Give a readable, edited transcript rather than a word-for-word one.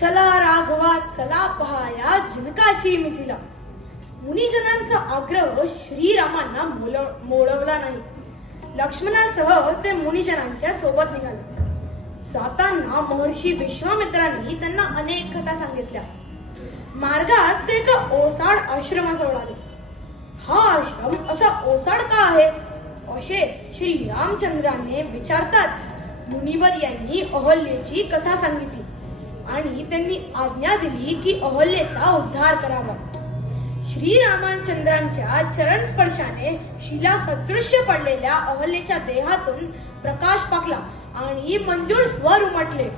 चला राघवा चला पहाया जनकाची मिथिला. मुनिजनांचा आग्रह श्रीरामांना मोडवला नाही. लक्ष्मणासह ते मुनिजनांच्या सोबत निघाले. जाताना महर्षी विश्वामित्रांनी त्यांना अनेक कथा सांगितल्या. मार्गात ते एका ओसाड आश्रमाजवळ आले. हा आश्रम असा ओसाड का आहे असे श्री रामचंद्रांनी विचारताच मुनिवर यांनी अहल्येची कथा सांगितली आणि त्यांनी आज्ञा दिली की अहल्येचा उद्धार करावा. श्रीरामचंद्रांच्या चरण स्पर्शाने शिला सदृश्य पडलेल्या अहल्येच्या देहातून प्रकाश पाकला आणि मंजूळ स्वर उमटले.